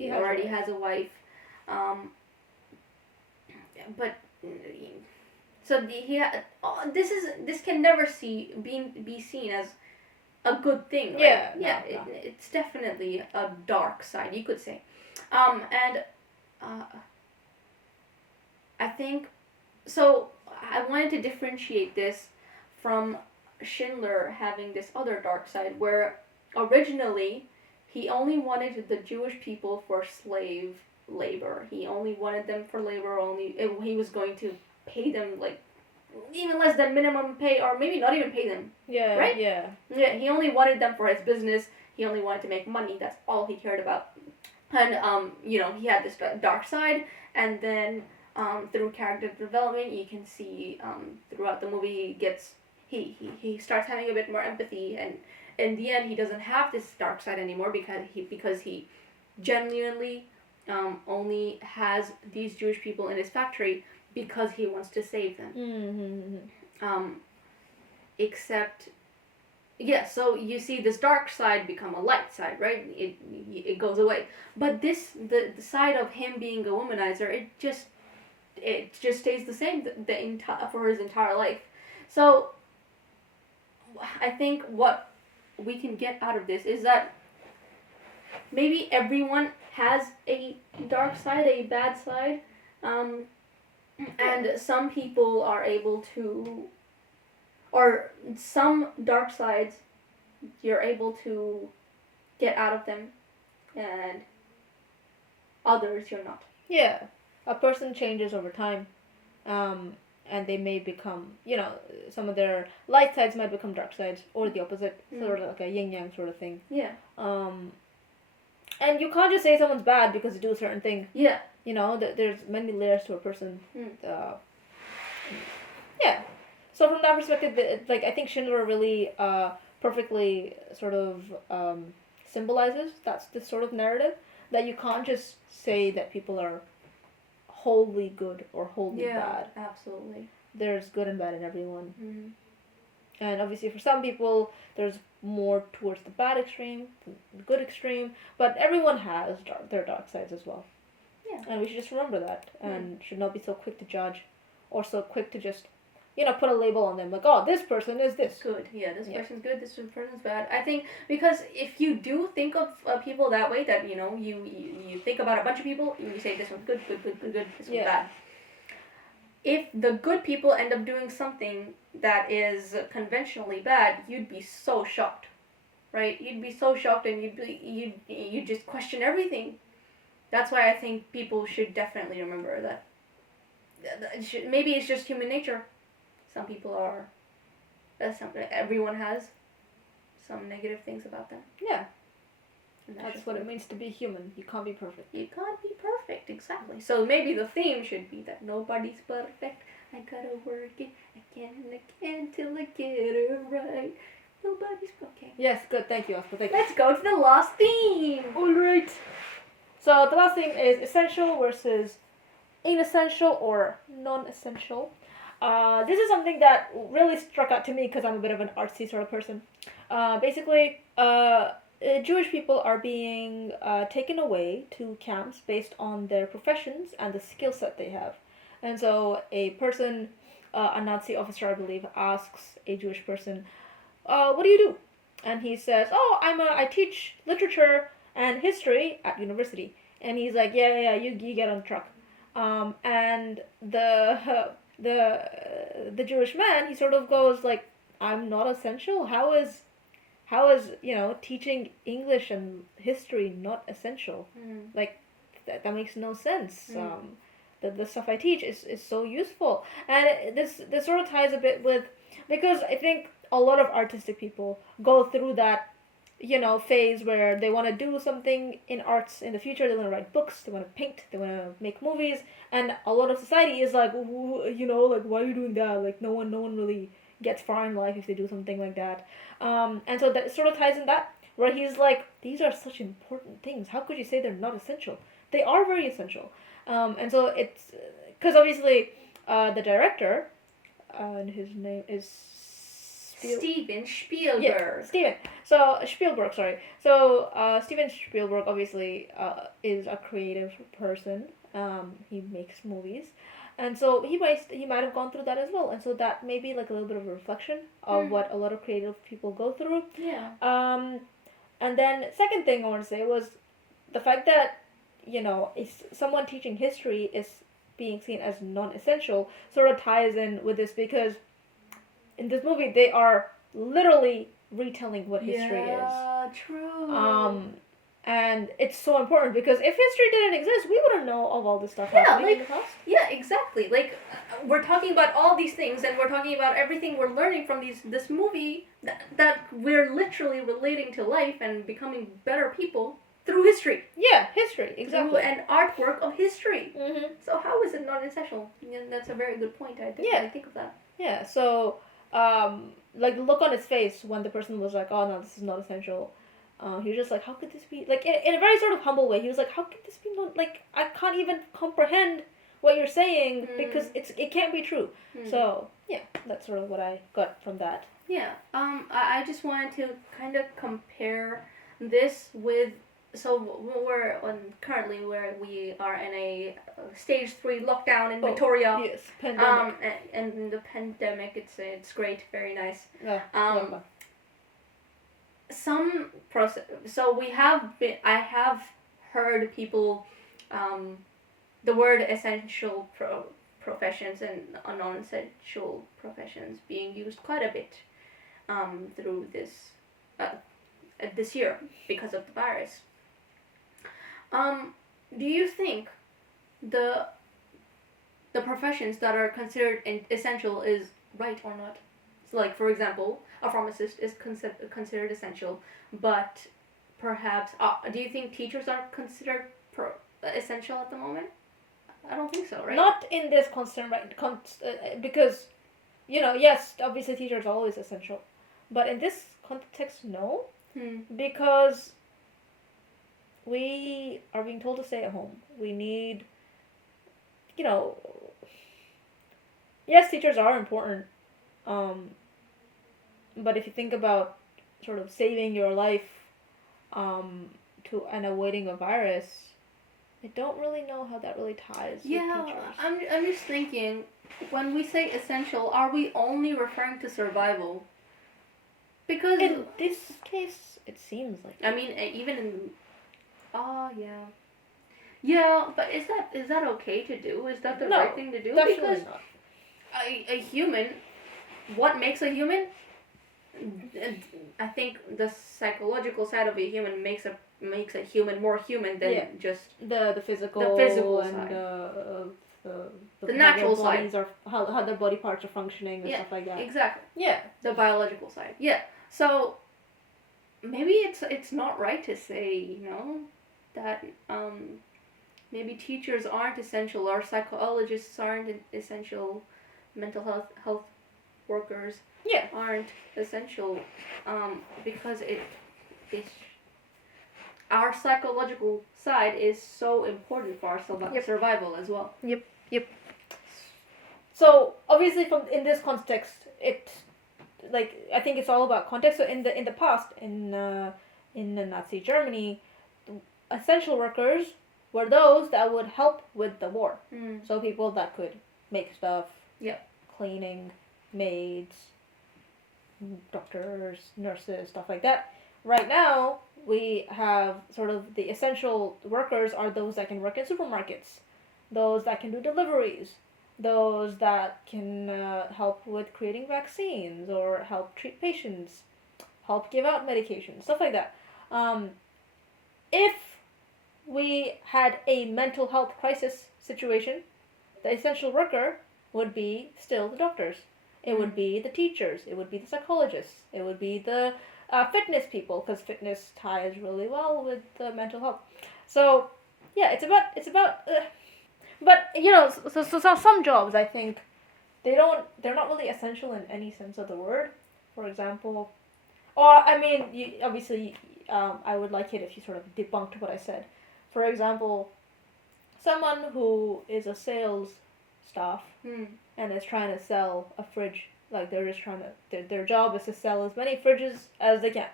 already has a wife. But so this can never be seen as a good thing, right? Yeah. It's definitely a dark side, you could say. And I think, so I wanted to differentiate this from Schindler having this other dark side, where originally he only wanted the Jewish people for slave labor. He only wanted them for labor, he was going to pay them like even less than minimum pay, or maybe not even pay them. Yeah. Right? Yeah. Yeah, he only wanted them for his business. He only wanted to make money. That's all he cared about. And he had this dark side, and then through character development, you can see throughout the movie he starts having a bit more empathy, and in the end he doesn't have this dark side anymore because he genuinely only has these Jewish people in his factory because he wants to save them. Except, yeah, so you see this dark side become a light side, right? It goes away. But the side of him being a womanizer, it just stays the same for his entire life. So I think what we can get out of this is that maybe everyone has a dark side, a bad side, and some people are able to, or some dark sides you're able to get out of them, and others you're not. Yeah, a person changes over time, and they may become, some of their light sides might become dark sides, or the opposite, sort of like a yin yang sort of thing. Yeah. And you can't just say someone's bad because they do a certain thing. Yeah. There's many layers to a person. Yeah. So from that perspective, I think Schindler really perfectly sort of symbolizes this sort of narrative that you can't just say that people are wholly good or wholly bad. Yeah, absolutely. There's good and bad in everyone. Mm-hmm. And obviously for some people, there's more towards the bad extreme, the good extreme, but everyone has their dark sides as well. Yeah. And we should just remember that, and should not be so quick to judge, or so quick to just, put a label on them, like, oh, this person is this. Good, yeah, this person's good, this person's bad. I think, because if you do think of people that way, that, you think about a bunch of people, you say this one's good, this one's bad. If the good people end up doing something that is conventionally bad, you'd be so shocked, right? You'd be so shocked, and you'd just question everything. That's why I think people should definitely remember that. Maybe it's just human nature. Some people are. Everyone has some negative things about them. Yeah. That's what it means to be human. You can't be perfect. You can't be perfect, exactly. So maybe the theme should be that nobody's perfect. I gotta work it again and again till I get it right. Nobody's okay. Yes, good. Thank you, Oskar. Thank you. Let's go to the last theme. All right. So the last theme is essential versus inessential or non-essential. This is something that really struck out to me because I'm a bit of an artsy sort of person. Basically, Jewish people are being taken away to camps based on their professions and the skill set they have. And so a person, a Nazi officer I believe, asks a Jewish person, what do you do? And he says, oh, I teach literature and history at university. And he's like, yeah, you get on the truck. And the Jewish man, he sort of goes like, I'm not essential? How is teaching English and history not essential? Like, that makes no sense. The stuff I teach is so useful. And this sort of ties a bit with, because I think a lot of artistic people go through that, phase where they want to do something in arts in the future. They want to write books, they want to paint, they want to make movies, and a lot of society is like, like, why are you doing that? Like, no one really gets far in life if they do something like that. And so that sort of ties in that, where he's like, these are such important things. How could you say they're not essential? They are very essential. And so it's, because obviously the director, and his name is Steven Spielberg. Yeah, Steven. So Spielberg, sorry. So Steven Spielberg obviously is a creative person. He makes movies, and so he might have gone through that as well. And so that may be like a little bit of a reflection of what a lot of creative people go through. Yeah. And then second thing I want to say was the fact that if someone teaching history is being seen as non-essential, sort of ties in with this, because in this movie they are literally retelling what history is. Yeah, true. And it's so important, because if history didn't exist, we wouldn't know of all this stuff happening in the past. Yeah, exactly. Like, we're talking about all these things, and we're talking about everything we're learning from this movie that we're literally relating to life and becoming better people through history. Yeah, history, exactly. Through an artwork of history. Mm-hmm. So how is it not essential? Yeah, that's a very good point. I didn't really think of that. Yeah, so like the look on his face when the person was like, "Oh no, this is not essential." He was just like, "How could this be?" Like in a very sort of humble way. He was like, "How could this be not like I can't even comprehend what you're saying because it can't be true." So yeah, that's sort of what I got from that. Yeah. I just wanted to kind of compare this with. So we're currently where we are in a stage 3 lockdown in Victoria. Yes, pandemic. And the pandemic, it's great, very nice. Yeah. Some process. So I have heard people, the word essential professions and non-essential professions being used quite a bit, through this year because of the virus. Do you think the professions that are considered essential is right or not? So like, for example, a pharmacist is considered essential, but perhaps do you think teachers are considered essential at the moment? I don't think so, right? Not in this constant because, yes, obviously teachers are always essential, but in this context, no, because we are being told to stay at home. We need, yes, teachers are important, but if you think about sort of saving your life, and avoiding a virus, I don't really know how that really ties with teachers. I'm just thinking, when we say essential, are we only referring to survival? Because in this case, it seems like. I mean, even in. Oh yeah. Yeah, but is that okay to do? Is that the right thing to do? Definitely because not. A human, what makes a human? I think the psychological side of a human makes a human more human than just the physical and side. The natural their bodies side. How their body parts are functioning and stuff like that. Exactly. Yeah. The biological side. Yeah. So maybe it's not right to say, that maybe teachers aren't essential or psychologists aren't essential, mental health workers aren't essential, because it's our psychological side is so important for our survival as well. Yep. So obviously, in this context, I think it's all about context. So in the past, in the Nazi Germany, essential workers were those that would help with the war. So people that could make stuff, cleaning, maids, doctors, nurses, stuff like that. Right now, we have sort of the essential workers are those that can work in supermarkets, those that can do deliveries, those that can help with creating vaccines or help treat patients, help give out medication, stuff like that. If we had a mental health crisis situation, the essential worker would be still the doctors. It would be the teachers. It would be the psychologists. It would be the fitness people, because fitness ties really well with mental health. So yeah, it's about. But so some jobs, I think they're not really essential in any sense of the word. For example, or I mean, obviously, I would like it if you sort of debunked what I said. For example, someone who is a sales staff and is trying to sell a fridge, like they're just trying to, their job is to sell as many fridges as they can,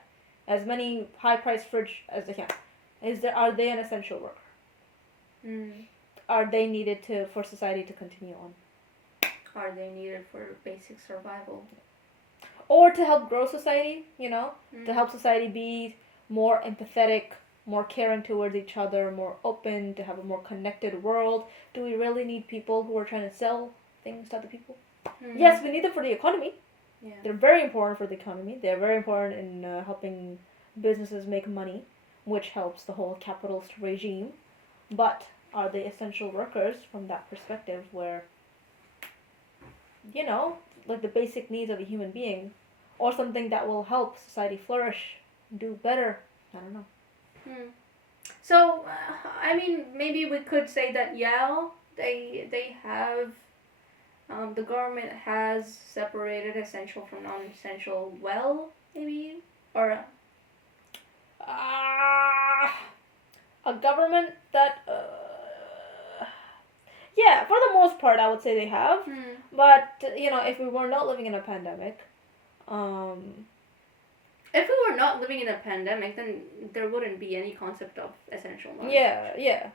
as many high-priced fridge as they can. Are they an essential worker? Are they needed for society to continue on? Are they needed for basic survival? Or to help grow society, to help society be more empathetic, more caring towards each other, more open, to have a more connected world. Do we really need people who are trying to sell things to other people? Yes, we need them for the economy. Yeah. They're very important for the economy. They're very important in helping businesses make money, which helps the whole capitalist regime. But are they essential workers from that perspective where, like the basic needs of a human being, or something that will help society flourish, do better? I don't know. So, I mean, maybe we could say that, they have the government has separated essential from non-essential well, maybe? Or A government that, yeah, for the most part, I would say they have. But if we were not living in a pandemic, if we were not living in a pandemic, then there wouldn't be any concept of essential knowledge. yeah.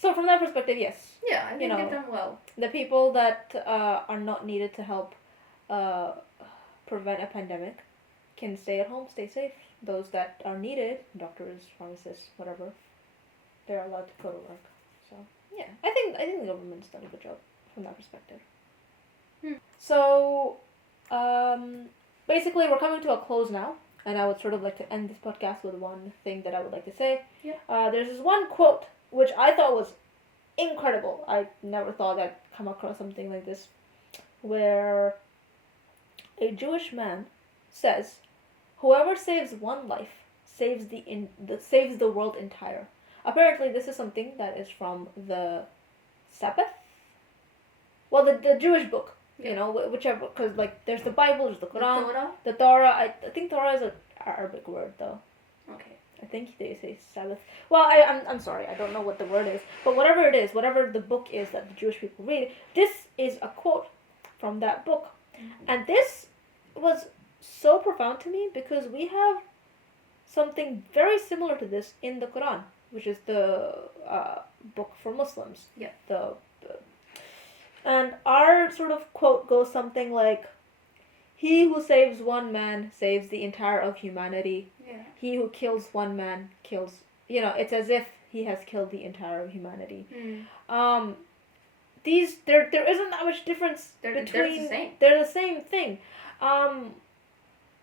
So from that perspective, yes. Yeah, I think they've done well. The people that are not needed to help prevent a pandemic can stay at home, stay safe. Those that are needed, doctors, pharmacists, whatever, they're allowed to go to work. So yeah, I think the government's done a good job from that perspective. So basically, we're coming to a close now, and I would sort of like to end this podcast with one thing that I would like to say. Yeah. There's this one quote which I thought was incredible. I never thought I'd come across something like this, where a Jewish man says, "Whoever saves one life saves the world entire." Apparently, this is something that is from the Sabbath. Well, the Jewish book, whichever, because like there's the Bible, there's the Quran, the Torah. I think Torah is an Arabic word though. Okay. I think they say Sabbath. Well, I'm sorry, I don't know what the word is, but whatever it is, whatever the book is that the Jewish people read, this is a quote from that book, and this was so profound to me because we have something very similar to this in the Quran, which is the book for Muslims. Yeah. And our sort of quote goes something like, "He who saves one man saves the entire of humanity. Yeah. He who kills one man kills." It's as if he has killed the entire of humanity. There isn't that much difference between. They're the same. They're the same thing,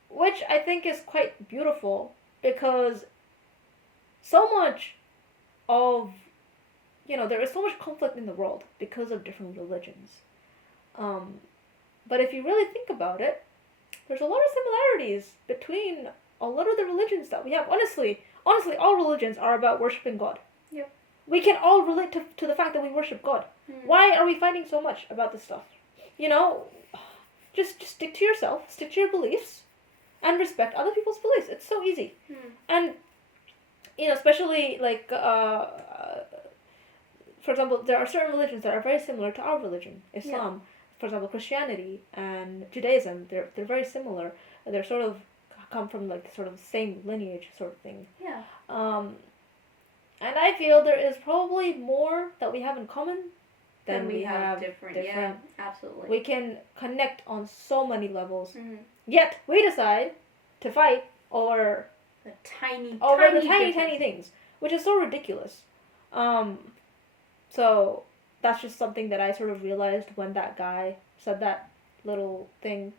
which I think is quite beautiful because so much of there is so much conflict in the world because of different religions. But if you really think about it, there's a lot of similarities between a lot of the religions that we have. Honestly, all religions are about worshiping God. Yep. We can all relate to the fact that we worship God. Why are we fighting so much about this stuff? Just stick to yourself, stick to your beliefs, and respect other people's beliefs. It's so easy. And, especially like, for example, there are certain religions that are very similar to our religion, Islam. Yeah. For example, Christianity and Judaism, they're very similar. They're sort of come from like sort of the same lineage sort of thing. Yeah. And I feel there is probably more that we have in common than we have different. Yeah, absolutely. We can connect on so many levels. Yet we decide to fight over the tiny things, which is so ridiculous. So that's just something that I sort of realized when that guy said that little thing.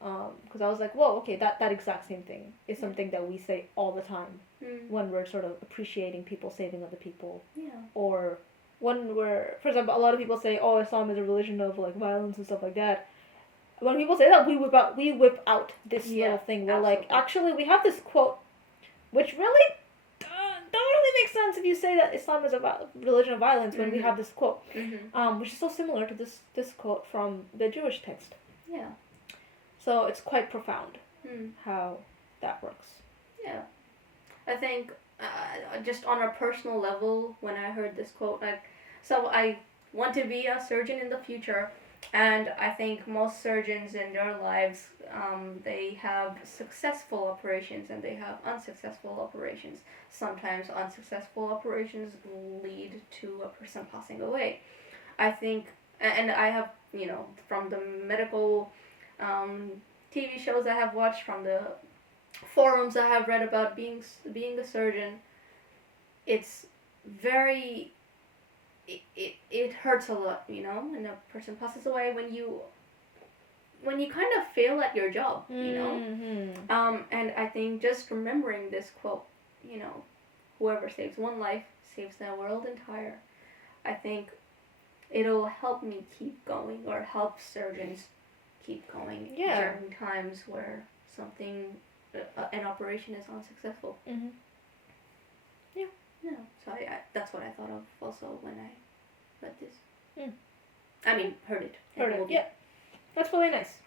Because I was like, whoa, okay, that exact same thing is something that we say all the time when we're sort of appreciating people saving other people. Yeah. Or when we're, for example, a lot of people say, oh, Islam is a religion of like violence and stuff like that. When people say that, we whip out this little thing. We're like, actually, we have this quote, which really don't really make sense if you say that Islam is a religion of violence when we have this quote, which is so similar to this quote from the Jewish text. Yeah. So it's quite profound how that works. Yeah. I think just on a personal level, when I heard this quote, so I want to be a surgeon in the future, and I think most surgeons in their lives, they have successful operations and they have unsuccessful operations. Sometimes unsuccessful operations lead to a person passing away. I think, and I have, from the medical TV shows I have watched, from the forums I have read about being a surgeon, it's very, it hurts a lot, when a person passes away, when you kind of fail at your job, and I think just remembering this quote, whoever saves one life saves the world entire, I think it'll help me keep going, or help surgeons keep going during times where an operation is unsuccessful. Yeah. So that's what I thought of also when I read this. I mean, heard it. Heard it. Yeah, that's really nice.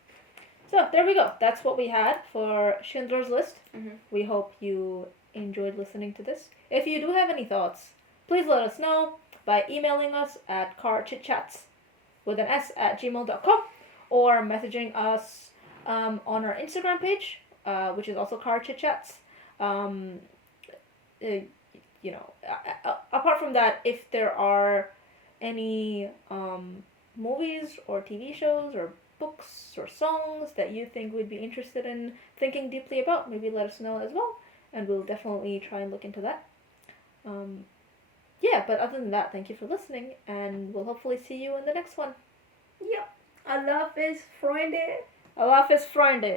So there we go. That's what we had for Schindler's List. Mm-hmm. We hope you enjoyed listening to this. If you do have any thoughts, please let us know by emailing us at carchitchats with an s at gmail.com or messaging us on our Instagram page, which is also Car Chit Chats. Apart from that, if there are any movies or TV shows or books or songs that you think we'd be interested in thinking deeply about, maybe let us know as well, and we'll definitely try and look into that. But other than that, thank you for listening, and we'll hopefully see you in the next one. Yep. Allah is Freunde. Allah is Freunde.